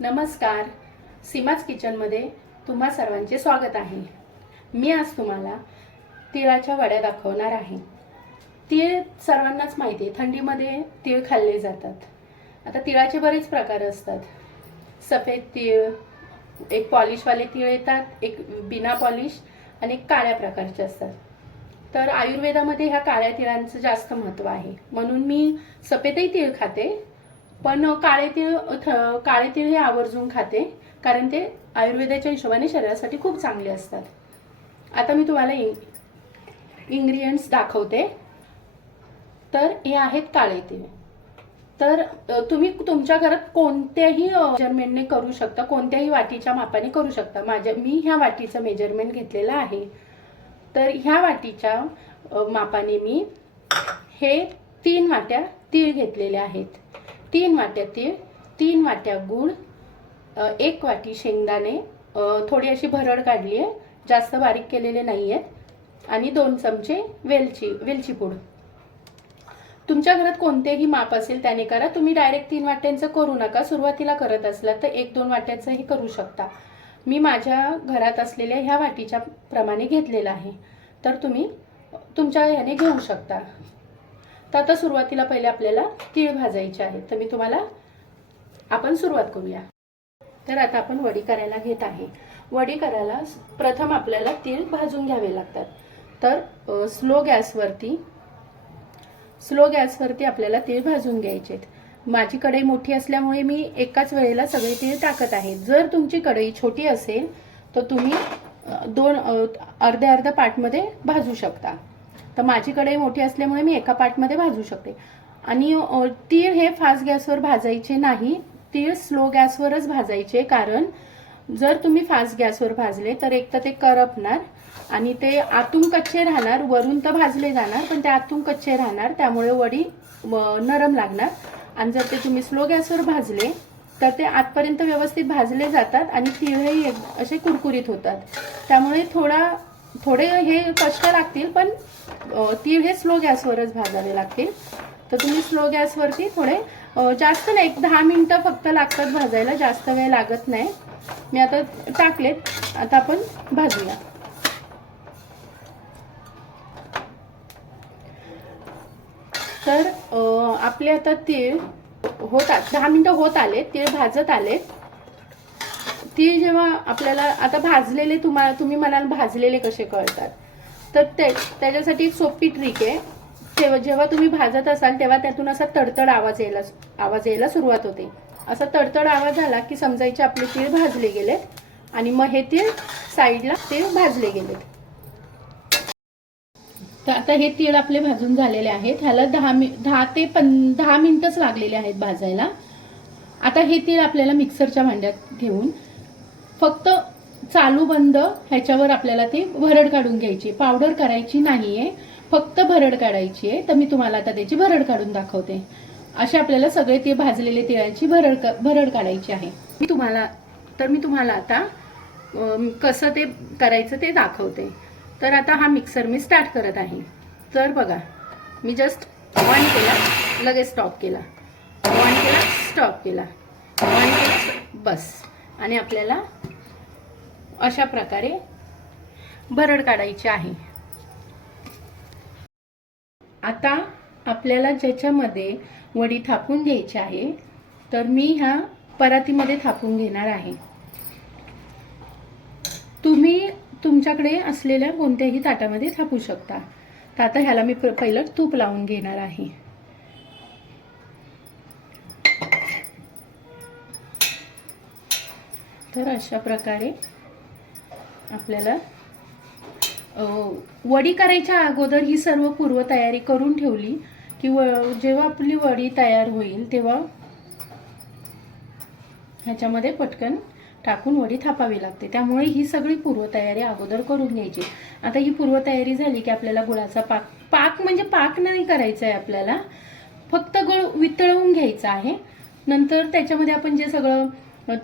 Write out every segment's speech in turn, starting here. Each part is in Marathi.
नमस्कार. सीमाज किचनमध्ये तुम्हा सर्वांचे स्वागत आहे. मी आज तुम्हाला तिळाच्या वड्या दाखवणार आहे. तीळ सर्वांनाच माहिती आहे, थंडीमध्ये तीळ खाल्ले जातात. आता तिळाचे बरेच प्रकार असतात. सफेद तीळ, एक पॉलिशवाले तीळ येतात, एक बिना पॉलिश आणि एक काळ्या प्रकारचे असतात. तर आयुर्वेदामध्ये ह्या काळ्या तिळांचं जास्त महत्त्व आहे, म्हणून मी सफेदही तीळ खाते, पण काळे तीळ हे आवर्जून खाते, कारण ते आयुर्वेदाच्या हिशोबाने शरीरासाठी खूप चांगले असतात. आता मी तुम्हाला इंग्रेडियंट्स दाखवते. तर हे आहेत काळे तीळ. तर तुम्ही तुमच्या घरात कोणत्याही मेजरमेंटने करू शकता, कोणत्याही वाटीच्या मापाने करू शकता. मी ह्या वाटीचं मेजरमेंट घेतलेलं आहे. तर ह्या वाटीच्या मापाने मी हे 3 वाट्या तीळ घेतलेले आहेत. 3 वाट्या तीळ, 3 वाट्या गूळ, 1 वाटी शेंगदाणे, थोडी अशी भरड काढली आहे, जास्त बारीक केलेले नाही आहेत, आणि 2 चमचे वेलची पूड. तुमच्या घरात कोणतेही माप असेल त्याने करा. तुम्ही डायरेक्ट 3 वाट्यांचं करू नका. सुरुवातीला करत असला तर 1-2 वाट्याचंही करू शकता. मी माझ्या घरात असलेल्या ह्या वाटीच्या प्रमाणे घेतलेलं आहे, तर तुम्ही तुमच्या ह्याने घेऊ शकता. तर आता सुरुवातीला पहिले आपल्याला तीळ भाजायचे आहेत. तर आपण सुरुवात करूया. तर आता आपण वडी करायला घेत आहे. वडी करायला प्रथम आपल्याला तीळ भाजून घ्यावे लागतात. तर स्लो गॅसवरती आपल्याला तीळ भाजून घ्यायचे आहेत. माझी कढई मोठी असल्यामुळे मी एकाच वेळेला सगळे तीळ टाकत आहे. जर तुमची कढई छोटी असेल तर तुम्ही अर्ध्या पार्टमध्ये भाजू शकता. तर माझी कढई मोठी असल्यामुळे मी एका पार्टमध्ये भाजू शकते. आणि तीळ हे फास्ट गॅसवर भाजायचे नाही, तीळ स्लो गॅसवरच भाजायचे. कारण जर तुम्ही फास्ट गॅसवर भाजले तर एक तर ते करपणार आणि ते आतून कच्चे राहणार. वरून तर भाजले जाणार, पण ते आतून कच्चे राहणार, त्यामुळे वडी नरम लागणार. आणि जर ते तुम्ही स्लो गॅसवर भाजले तर ते आतपर्यंत व्यवस्थित भाजले जातात आणि तीळही असे कुरकुरीत होतात. त्यामुळे थोडे हे कष्ट लागतील, पण तीळ हे स्लो गॅसवरच भाजावे लागतील. तर तुम्ही स्लो गॅसवरती थोडे जास्त नाही, 10 मिनिटं फक्त लागतात भाजायला, जास्त वेळ लागत नाही. मी आता टाकलेत. आता आपण भाजूया. तर आपले आता तीळ 10 मिनिटं होत आले, तीळ भाजत आले. तीळ जेव्हा आपल्याला आता भाजलेले, तुम्ही म्हणाल भाजलेले कसे कळतात, तर त्याच्यासाठी एक सोपी ट्रिक आहे. जेव्हा तुम्ही भाजत असाल तेव्हा त्यातून असा तडतड आवाज यायला सुरुवात होते. असा तडतड आवाज आला की समजायचे आपले तीळ भाजले गेलेत, आणि मग हे तीळ साईडला ते भाजले गेलेत. तर आता हे तीळ आपले भाजून झालेले आहेत. ह्याला 10 ते 10 मिनिटच लागलेले आहेत भाजायला. आता हे तीळ आपल्याला मिक्सरच्या भांड्यात घेऊन फक्त चालू बंद ह्याच्यावर आपल्याला ती भरड काढून घ्यायची. पावडर करायची नाहीये, फक्त भरड काढायची आहे. तर मी तुम्हाला आता त्याची भरड काढून दाखवते. असे आपल्याला सगळे ते भाजलेले तिळांची भरड काढायची आहे. मी तुम्हाला आता कसं ते करायचं ते दाखवते. तर आता हा मिक्सर मी स्टार्ट करत आहे. तर बघा, मी जस्ट ऑन केला, लगेच स्टॉप केला, ऑन केला, स्टॉप केला, ऑन केला, बस. आणि आपल्याला अशा प्रकारे भरड काढायची आहे. आता आपल्याला ज्याच्यामध्ये वडी थापून घ्यायची आहे, तर मी ह्या परातीमध्ये थापून घेणार आहे. तुम्ही तुमच्याकडे असलेल्या कोणत्याही ताटामध्ये थापू शकता. तर आता ह्याला मी पहिलं तूप लावून घेणार आहे. तर अशा प्रकारे आपल्याला वडी करायच्या अगोदर ही सर्व पूर्वतयारी करून ठेवली की जेव्हा आपली वडी तयार होईल तेव्हा ह्याच्यामध्ये पटकन टाकून वडी थापावी लागते. त्यामुळे ही सगळी पूर्वतयारी अगोदर करून घ्यायची. आता ही पूर्वतयारी झाली की आपल्याला गुळाचा पाक म्हणजे पाक नाही करायचा आहे, आपल्याला फक्त गुळ वितळवून घ्यायचा आहे. नंतर त्याच्यामध्ये आपण जे सगळं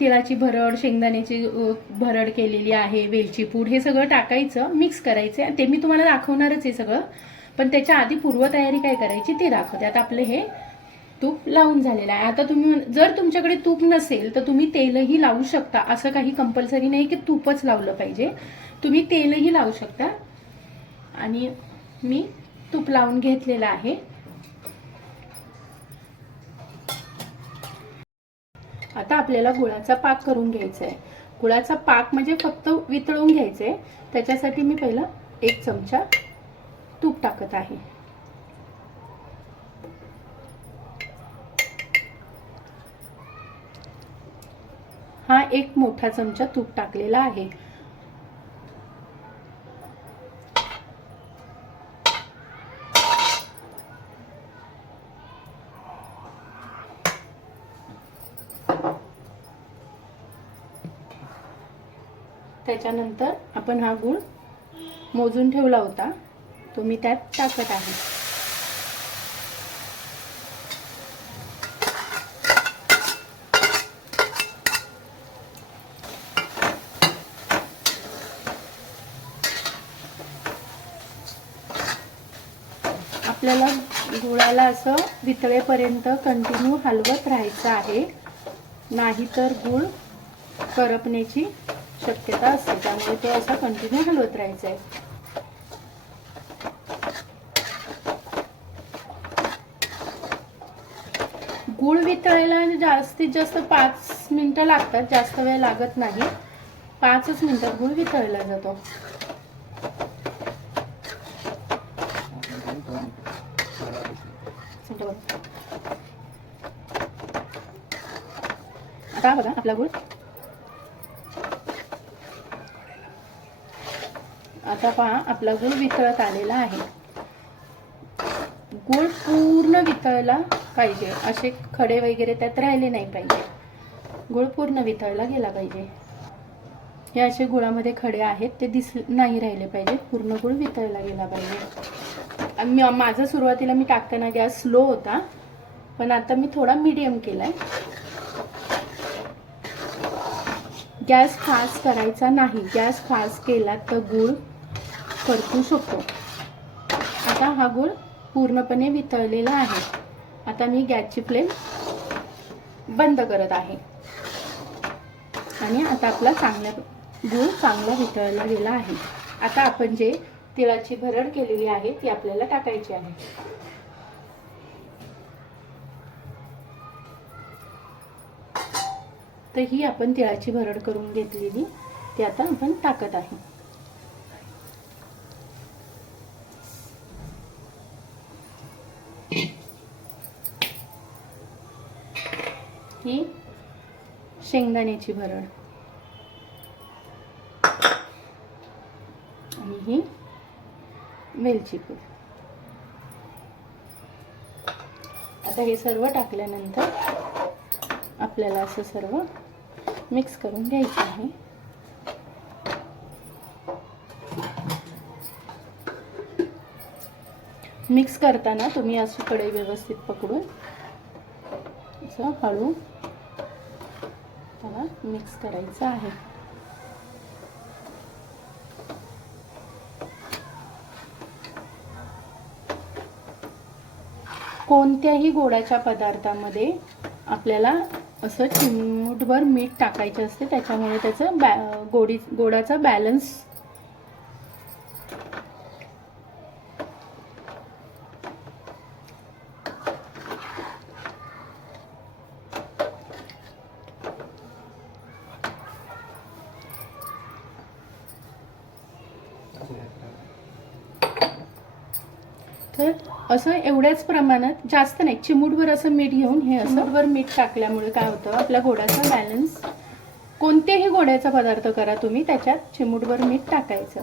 तिळाची भरड, शेंगदाण्याची भरड केलेली आहे, वेलची पूड, हे सगळं टाकायचं, मिक्स करायचं. ते मी तुम्हाला दाखवणारच आहे सगळं, पण त्याच्या आधी पूर्वतयारी काय करायची ते दाखवते. आता आपले हे तूप लावून झालेलं आहे. आता तुम्ही जर तुमच्याकडे तूप नसेल तर तुम्ही तेलही लावू शकता. असं काही कंपल्सरी नाही की तूपच लावलं पाहिजे, तुम्ही तेलही लावू शकता. आणि मी तूप लावून घेतलेलं आहे. आता आपल्याला गुळाचा पाक करून घ्यायचा आहे. गुळाचा पाक म्हणजे फक्त वितळून घ्यायचं आहे. त्याच्यासाठी मी पहिला 1 चमचा तूप टाकत आहे. हा 1 मोठा चमचा तूप टाकलेला आहे. त्याच्यानंतर आपण हा गूळ मोजून ठेवला होता तो मी त्यात टाकत आहे. आपल्याला गुळाला असं वितळेपर्यंत कंटिन्यू हलवत राहायचं आहे, नाहीतर गूळ करपण्याची शक्यता असते. त्यामुळे ते असं कंटिन्यू हलवत राहायचं आहे. गूळ वितळायला जास्तीत जास्त 5 मिनिटं लागतात, जास्त वेळ लागत नाही. 5च मिनिटात गूळ वितळला जातो. आता बघा आपला गूळ आता पहा आपला गूळ वितळत आलेला आहे. गूळ पूर्ण वितळला पाहिजे, असे खडे वगैरे त्यात राहिले नाही पाहिजे. गूळ पूर्ण वितळला गेला पाहिजे. हे असे गुळामध्ये खडे आहेत ते नाही राहिले पाहिजे, पूर्ण गूळ वितळला गेला पाहिजे. माझं सुरुवातीला मी टाकताना गॅस स्लो होता, पण आता मी थोडा मीडियम केलाय. गॅस फास्ट करायचा नाही, गॅस फास्ट केला तर गूळ करपू शकतो. आता हा गूळ पूर्णपणे वितळलेला आहे. आता मी गॅसची फ्लेम बंद करत आहे. आणि आता आपला गूळ चांगला वितळला गेला आहे. आता आपण जे तिळाची भरड केलेली आहे ती आपल्याला टाकायची आहे. तर ही आपण तिळाची भरड करून घेतलेली ती आता आपण टाकत आहे. ही शेंगदाण्याची भरड आणि ही वेलची पूड. आता हे सर्व टाकल्यानंतर आपल्याला असं सर्व मिक्स करून घ्यायचं आहे. मिक्स करताना तुम्ही अशी कढई व्यवस्थित पकडून असं हळू त्याला मिक्स करायचं आहे. कोणत्याही गोडाच्या पदार्थामध्ये आपल्याला असं चिमूटभर मीठ टाकायचं असते, त्याच्यामुळे त्याचं गोडाचा बॅलन्स तर असं एवढ्याच प्रमाणात, जास्त नाही, चिमूटभर असं मीठ घेऊन हे असं चिमूटभर मीठ टाकल्यामुळे काय होतं आपल्या गोडाचा बॅलन्स. कोणतेही गोड्याचा पदार्थ करा तुम्ही त्याच्यात चिमूटभर मीठ टाकायचं.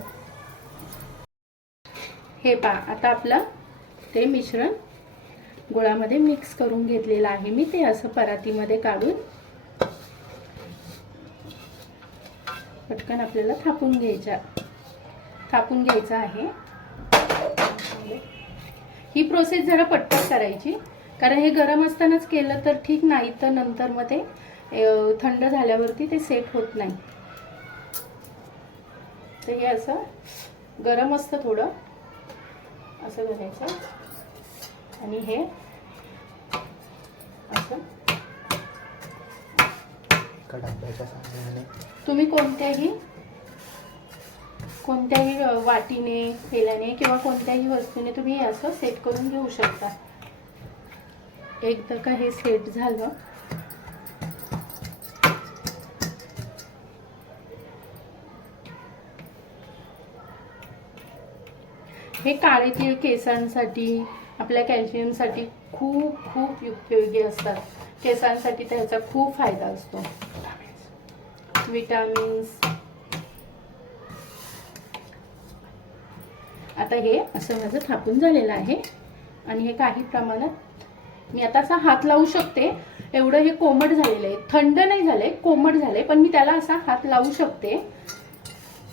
हे पहा आता आपलं ते मिश्रण गुळामध्ये मिक्स करून घेतलेलं आहे मी. ते असं परातीमध्ये काढून पटकन आपल्याला थापून घ्यायचं आहे. ही प्रोसेस जरा पटपट करायची, कारण हे गरम असतानाच केलं तर ठीक, नाही तर नंतर मग ते थंड झाल्यावरती ते सेट होत नाही. तर हे असं गरम असतं थोडं असं करायचं आणि हे असं कडाप्याच्या साहाय्याने तुम्ही कोणत्याही वाटीने, पेल्याने किंवा कोणत्याही वस्तूने तुम्ही असं सेट करून घेऊ शकता. एकदा का हे सेट झालं हे काळे तीळ केसांसाठी, आपल्या कॅल्शियमसाठी खूप खूप उपयोगी असतात. केसांसाठी त्याचा खूप फायदा असतो. विटामिन्स. आता हे असं माझं थापून झालेलं आहे आणि हे काही प्रमाणात मी आता असा हात लावू शकते. एवढं हे कोमट झालेलं आहे, थंड नाही झालंय, कोमट झालंय, पण मी त्याला असा हात लावू शकते.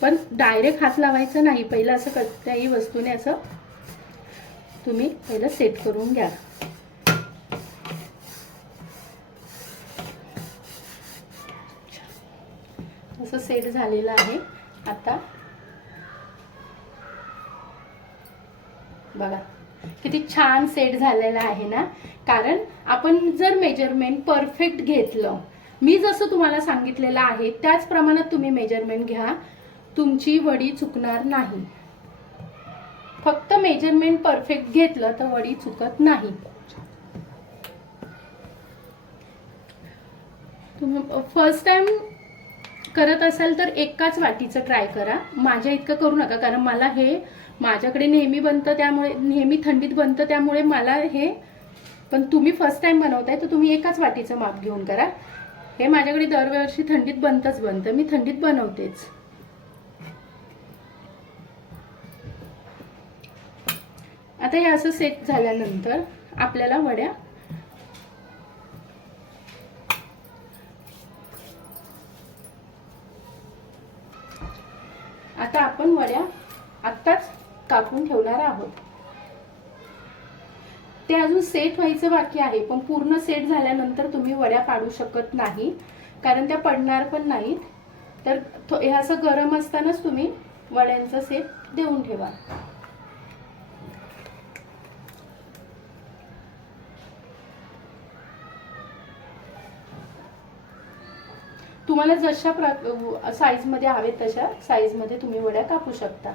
पण डायरेक्ट हात लावायचं नाही. पहिलं असं कोणत्याही वस्तूने असं तुम्ही पहिलं सेट करून घ्या. असं सेट झालेलं आहे. आता बघा किती छान सेट झालेला आहे ना. कारण आपण जर मेजरमेंट परफेक्ट घेतलं, मी जसं तुम्हाला सांगितलेलं आहे त्याच प्रमाणात तुम्ही मेजरमेंट घ्या, तुमची वडी चुकणार नाही. फक्त मेजरमेंट परफेक्ट घेतलं तर वडी चुकत नाही. तुम्ही फर्स्ट टाइम करत असाल तर एकाच वाटीचं ट्राय करा. माझ्या इतकं करू नका, कारण मला हे माझ्याकडे नेहमी बनतं, त्यामुळे नेहमी थंडीत बनतं, त्यामुळे मला हे. पण तुम्ही फर्स्ट टाइम बनवताय तर तुम्ही एकाच वाटीचं माप घेऊन करा. हे माझ्याकडे दरवर्षी थंडीत बनतं, मी थंडीत बनवतेच. आता हे असं सेट झाल्यानंतर आपल्याला वड्या आत्ताच कापून ठेवणार आहोत. ते अजून सेट व्हायचं बाकी आहे, पण पूर्ण सेट झाल्यानंतर तुम्ही वड्या काढू शकत नाही, कारण त्या पडणार पण नाहीत. तर हे असं गरम असतानाच तुम्ही वड्यांचा सेट देऊन ठेवा. तुम्हाला जशा साईज मध्ये हवे तशा साईज मध्ये तुम्ही वड्या कापू शकता.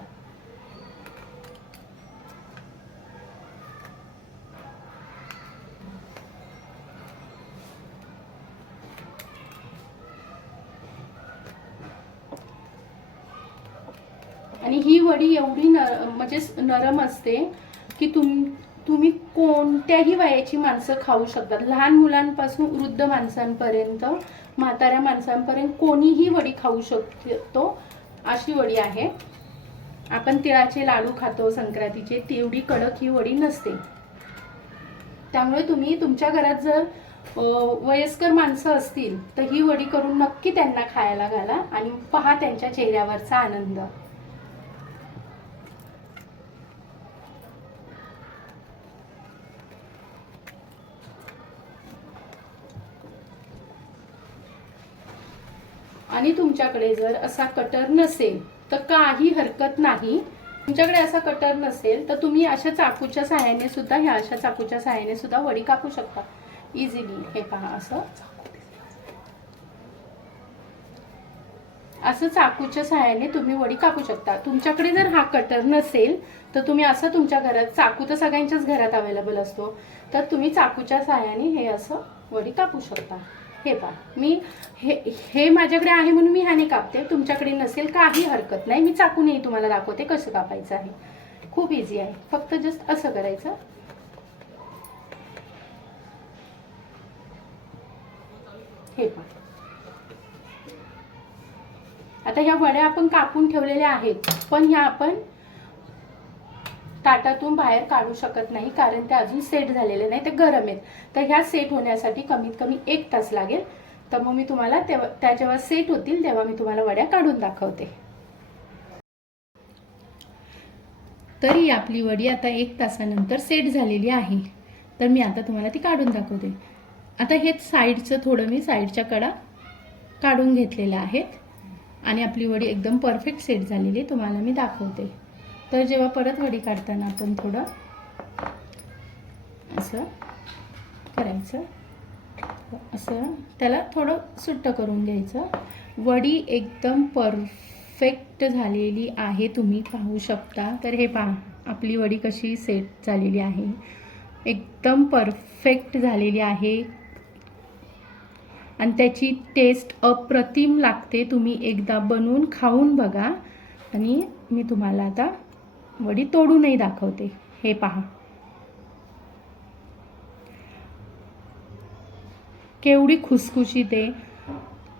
आणि ही वडी एवढी म्हणजे नरम असते की तुम्ही कोणत्याही वयाची माणसं खाऊ शकतात. लहान मुलांपासून वृद्ध माणसांपर्यंत, म्हाताऱ्या माणसांपर्यंत कोणीही वडी खाऊ शकतो, अशी वडी आहे. आपण तिळाचे लाडू खातो संक्रांतीचे, तेवढी कडक ही वडी नसते. त्यामुळे तुम्ही तुमच्या घरात जर वयस्कर माणसं असतील तर ही वडी करून नक्की त्यांना खायला घाला आणि पहा त्यांच्या चेहऱ्यावरचा आनंद. आणि तुमच्याकडे जर असा कटर नसेल तर काही हरकत नाही. तुमच्याकडे असा कटर नसेल तर तुम्ही अशा चाकूच्या सहाय्याने सुद्धा, ह्या अशा चाकूच्या सहाय्याने सुद्धा वडी कापू शकता इझिली. हे पहा, असं चाकूच्या सहाय्याने तुम्ही वडी कापू शकता. तुमच्याकडे जर हा कटर नसेल तर तुम्ही असं तुमच्या घरात, चाकू तर सगळ्यांच्याच घरात अवेलेबल असतो, तर तुम्ही चाकूच्या सहाय्याने हे असं वडी कापू शकता. हे पहा, मी हे माझ्याकडे आहे म्हणून मी ह्याने कापते. तुमच्याकडे नसेल काही हरकत नाही, मी चाकूनेही तुम्हाला दाखवते कसं कापायचं आहे. खूप इझी आहे, फक्त जस्ट असं करायचं. हे पहा, आता ह्या वड्या आपण कापून ठेवलेल्या आहेत, पण ह्या आपण ताटातून बाहेर काढू शकत नाही, कारण ते अजून सेट झालेले नाही, ते गरम आहेत. तर ह्या सेट होण्यासाठी कमीत कमी 1 तास लागेल. तर मग मी तुम्हाला त्या जेव्हा सेट होतील तेव्हा मी तुम्हाला वड्या काढून दाखवते. तरी आपली वडी आता 1 तासानंतर सेट झालेली आहे. तर मी आता तुम्हाला ती काढून दाखवते. आता हे साईडचं थोडं मी साईडच्या कडा काढून घेतलेल्या आहेत आणि आपली वडी एकदम परफेक्ट सेट झालेली तुम्हाला मी दाखवते. तर जेव्हा परत वडी काढताना आपण थोडं असं करायचं असं त्याला थोडं सुट्ट करून घ्यायचं. वडी एकदम परफेक्ट झालेली आहे, तुम्ही पाहू शकता. तर हे पहा आपली वडी कशी सेट झालेली आहे, एकदम परफेक्ट झालेली आहे आणि त्याची टेस्ट अप्रतिम लागते. तुम्ही एकदा बनवून खाऊन बघा. आणि मी तुम्हाला आता वडी तोडूनही दाखवते. हे पहा केवढी खुसखुशीत आहे.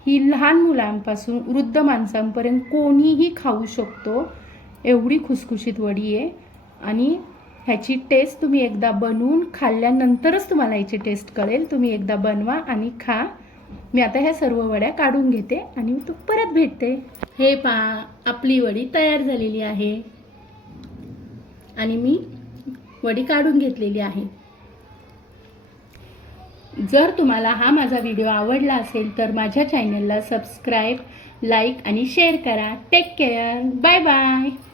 ही लहान मुलांपासून वृद्ध माणसांपर्यंत कोणीही खाऊ शकतो, एवढी खुसखुशीत वडी आहे. आणि ह्याची टेस्ट तुम्ही एकदा बनवून खाल्ल्यानंतरच तुम्हाला याची टेस्ट कळेल. तुम्ही एकदा बनवा आणि खा. मी आता ह्या सर्व वड्या काढून घेते आणि मी परत भेटते. हे पहा आपली वडी तयार झालेली आहे आणि मी वडी काढून घेतलेली आहे. जर तुम्हाला हा माझा व्हिडिओ आवडला असेल तर माझ्या चॅनलला सबस्क्राईब, लाईक आणि शेअर करा. Take care. Bye bye.